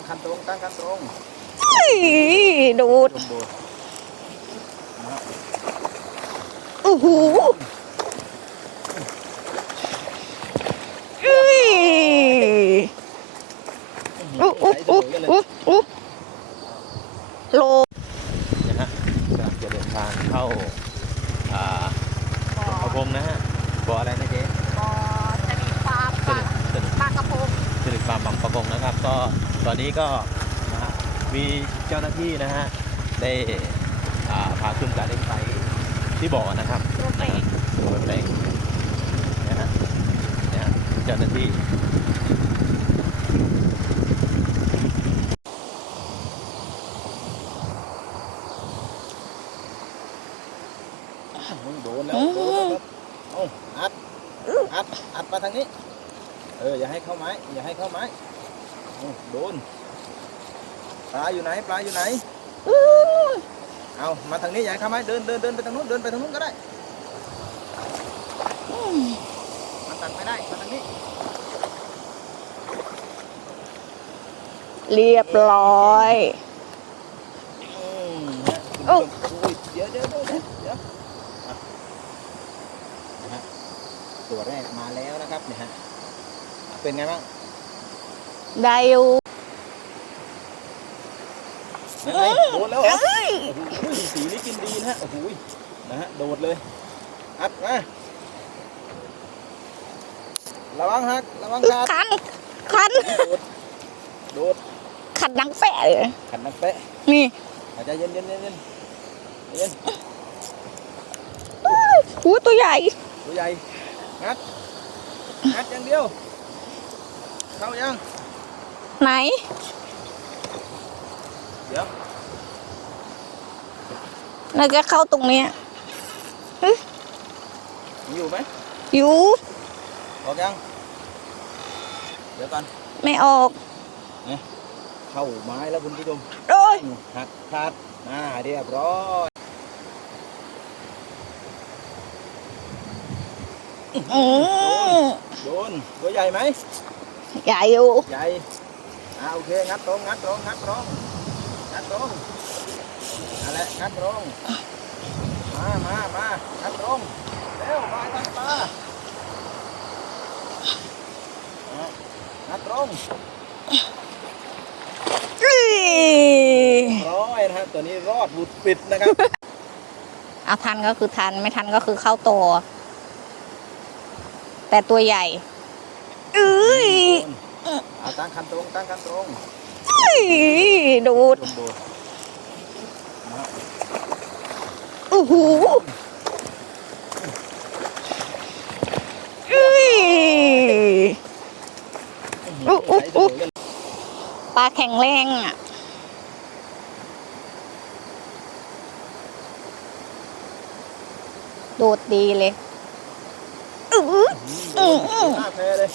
ตั้งคันตรงตั้งคันตรงเฮ้ยดูดดมดูนะฮะโอ้โหเอ้ยอุ๊อุ๊อุ๊อุ๊อุ๊โลนะฮะกำลังจะเดินทางเข้าอ่าพะพงนะฮะบ่ออะไรนะเจ๊บ่อสนิทฟาร์มสลิดสลิดปลากระพงสลิดฟาร์มบางประกงนะครับ ก็ ตอนนี้ก็นะฮะมีเจ้าหน้าที่นะฮะได้อ่าพาขึ้นการเล่นไฟที่บ่อนะครับตัวเปกโดยแปลงนะฮะนะฮะเจ้าหน้าที่มึงโดนแล้วโดนแล้วครับเอาอัดอัดอัดมาทางนี้ เอออย่าให้เข้าไม้อย่าให้เข้าไม้เอา โดน ปลาอยู่ไหน ปลาอยู่ไหน เอามาทางนี้อย่าให้เข้าไม้เดินเดินเดินไปทางนู้น เดินไปทางนู้นก็ได้ มันตัดไม่ได้ มาทางนี้ เรียบร้อยอืมโอ้โอ้ยเดี๋ยวเดี๋ยวเดี๋ยวเดี๋ยวเดี๋ยวอะนะฮะตัวแรกมาแล้วนะครับเนี่ยฮะอะเป็นไงบ้าง ได้อยู่นั่นไงโดนแล้วเหรอเอ้ยโอ้โหสีนี้กินดีนะฮะโอ้โหนะฮะโดดเลยอัดมาระวังฮักระวังขาดคันคันโดดโดดขัดดังแปะเลยขันนักเป๊ะนี่อาจจะเย็นเย็นเย็นเย็นเย็นหูตัวใหญ่ ตัวใหญ่งัดงัดอย่างเดียวเข้ายัง ไหน เดี๋ยวน่าจะเข้าตรงเนี้ยอยู่ไหมอยู่ออกยัง เดี๋ยวก่อนไม่ออกเข้าไม้แล้วคุณผู้ชมโอ้ยหักขาดอ่าเรียบร้อยอืมโดนตัวใหญ่ไหม ใหญ่อยู่ ใหญ่ อ่าโอเคงัดตรงงัดตรงงัดตรงงัดตรงนั่นแหละงัดตรงมามามางัดตรงเร็วมาทางตาอะงัดตรงเอ้ยร้อยนะครับตัวนี้รอดบุดปิดนะครับอะทันก็คือทันไม่ทันก็คือเข้าตัวแต่ตัวใหญ่เอ้ย เอาตั้งคันตรงตั้งคันตรงเอ้ยดูดดมดูนะครับโอ้โหเอ้ยอุ๊อุ๊อุ๊ปลาแข็งแรงอะ โดดดีเลย อื้ออืมโดนหน้าแพ้เลย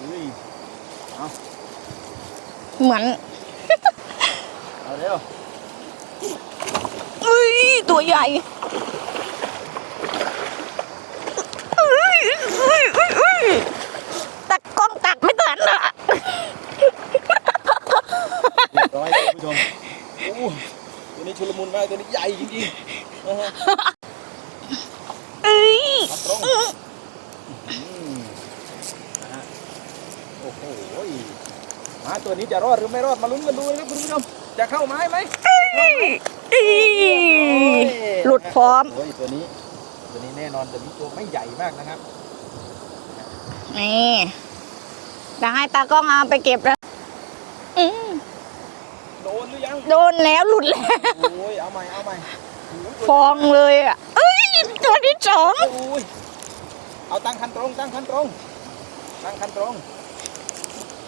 อุ้ย เหมือน เอาเร็วเอ้ยตัวใหญ่เอ้ยเอ้ยเอ้ยเอ้ยตักกล้องตักไม่ทันอะเรียบร้อยคุณผู้ชมโอ้ตัวนี้ชุลมุนมากตัวนี้ใหญ่จริงๆนะฮะ เอ้ย คันตรงอืมนะฮะโอ้โห มาตัวนี้จะรอดหรือไม่รอดมาลุ้นกันดูนะครับคุณผู้ชมจะเข้าไม้ไหมอีหลุดพร้อมโอ้ยตัวนี้ ตัวนี้แน่นอนแต่นี้ตัวไม่ใหญ่มากนะครับนี่เดี๋ยวให้ตากล้องเอาไปเก็บแล้วอืมโดนหรือยังโดนแล้วหลุดแล้วโอ้ยเอาใหม่เอาใหม่โโหฟองเลยอะเอ้ยตัวที่สองโอ้ยเอาตั้งคันตรงตั้งคันตรงตั้งคันตรง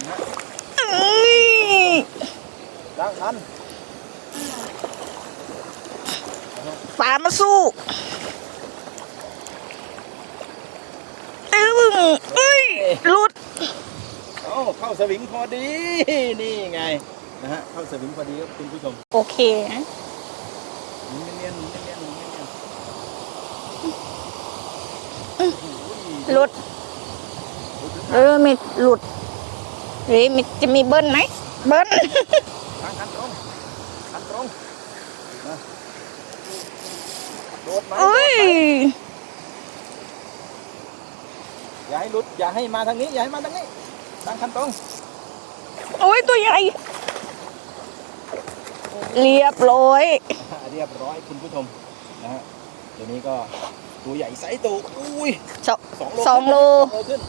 นะเอ้ย ตั้งคันปลามาสู้อึ้งเอ้ยหลุดโอ้เข้าสวิงพอดี นี่ไงนะฮะเข้าสวิงพอดีครับคุณผู้ชมโอเคนะหมุนเนียนๆหมุนเนียนๆหมุนเนียนๆโอ้โหหลุดเออไม่หลุดหรือมีจะมีเบิ้ลไหมเบิ้ล ตั้งคันตรงคันตรงนะโดดไหมอุ้ย อย่าให้หลุด อย่าให้มาทางนี้ อย่าให้มาทางนี้ตั้งคันตรง โอ้ย ตัวใหญ่ เรียบร้อย เรียบร้อยคุณผู้ชมนะฮะเดี๋ยวนี้ก็ตัวใหญ่ไซส์โตอุ้ยสองสองโลสองโลสองโลขึ้น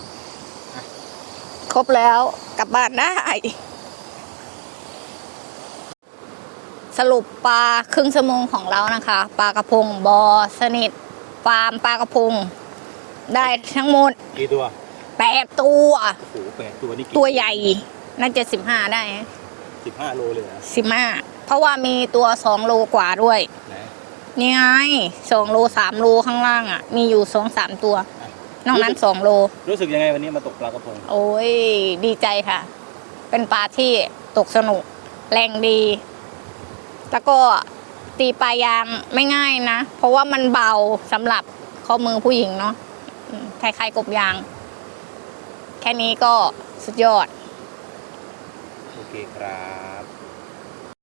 ครบแล้วกลับบ้านได้ สรุปปลาครึ่งชั่วโมงของเรานะคะปลากระพงบอสนิทฟาร์มปลากระพง ได้ทั้งหมดกี่ตัวแปดตัวโอ้โหแปดตัวนี่กี่ตัวใหญ่ น่าจะสิบห้าได้สิบห้าโลเลยนะสิบห้าเพราะว่ามีตัวสองโลกว่าด้วยไหนนี่ไงสองโลสามโลข้างล่างอะ มีอยู่สองสามตัวนอกนั้นสองโล รู้สึกยังไงวันนี้มาตกปลากระพง โอ้ย ดีใจค่ะ เป็นปลาที่ตกสนุก แรงดี แล้วก็ตีปลายยางไม่ง่ายนะ เพราะว่ามันเบาสำหรับข้อมือผู้หญิงเนาะคล้ายๆกบยาง แค่นี้ก็สุดยอด โอเคครับ